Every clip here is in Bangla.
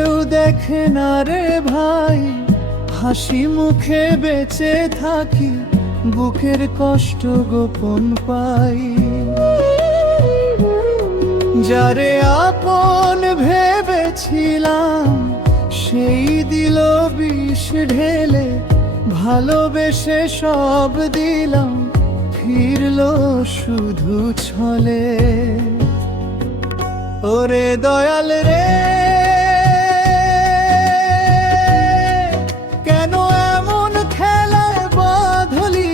কেউ দেখে না রে ভাই, হাসি মুখে বেঁচে থাকি, বুকের কষ্ট গোপন পাই। যারে আপন ভেবেছিলাম সেই দিল বিষ ঢেলে, ভালোবেসে সব দিলাম, ফিরলো শুধু ছলে। ওরে দয়াল রে, কেন এমন খেলায় বাঁধলি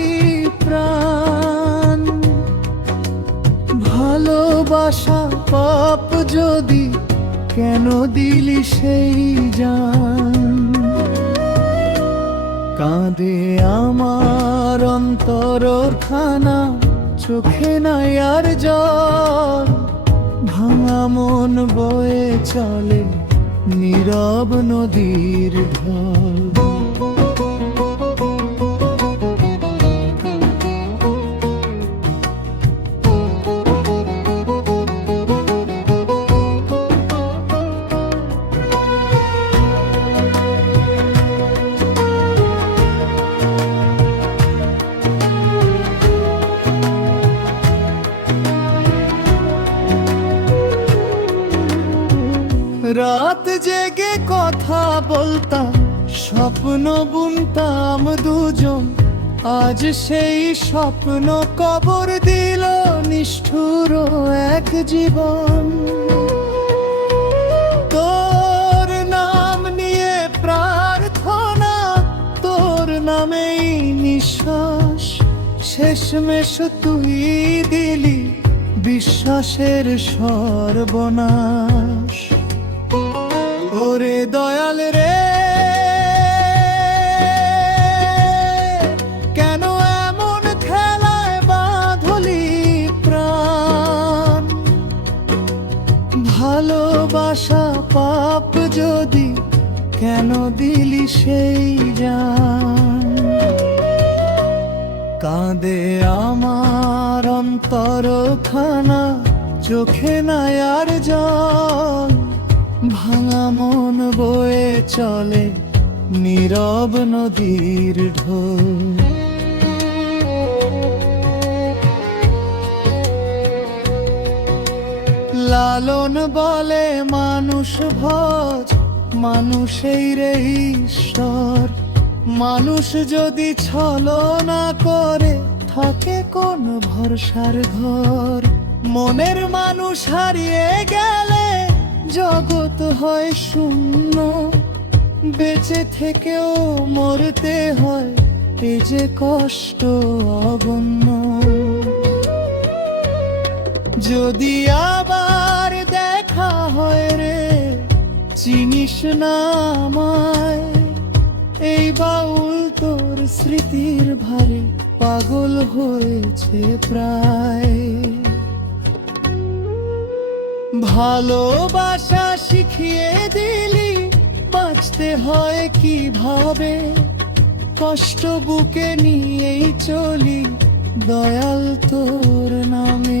প্রাণ? ভালোবাসা পাপ যদি, কেন দিলি সেই জান? কাঁদে আমার অন্তরখানা, চোখে নাই আর জল, ভাঙা মন বয়ে চলে নীরব নদীর ঢল। রাত জেগে কথা বলতাম, স্বপ্ন বুনতাম দুজন, আজ সেই স্বপ্ন কবর দিল নিষ্ঠুর এক জীবন। তোর নাম নিয়ে প্রার্থনা, তোর নামেই নিঃশ্বাস, শেষমেশ তুই দিলি বিশ্বাসের সর্বনাশ। ওরে দয়াল রে, কেন এমন খেলায় বাঁধলি প্রাণ? ভালোবাসা পাপ যদি, কেন দিলি সেই জান? কাঁদে আমার অন্তরখানা, চোখে নাই আর জল, ভাঙা মন বয়ে চলে নীরব নদীর ঢোল। লালন বলে মানুষ ভজ, মানুষেই রে ঈশ্বর। মানুষ যদি ছলনা করে, থাকে কোন ভরসার ঘর? মনের মানুষ হারিয়ে গেলে জগৎ হয় শূন্য, বেঁচে থেকেও মরতে হয়, এ যে কষ্ট অগণ্য। যদি আবার দেখা হয় রে, চিনিস না আমায়, এই বাউল তোর স্মৃতির ভারে পাগল হয়েছে প্রায়। ভালোবাসা শিখিয়ে দিলি, বাঁচতে হয় কিভাবে, কষ্ট বুকে নিয়েই চলি দয়াল তোর নামে।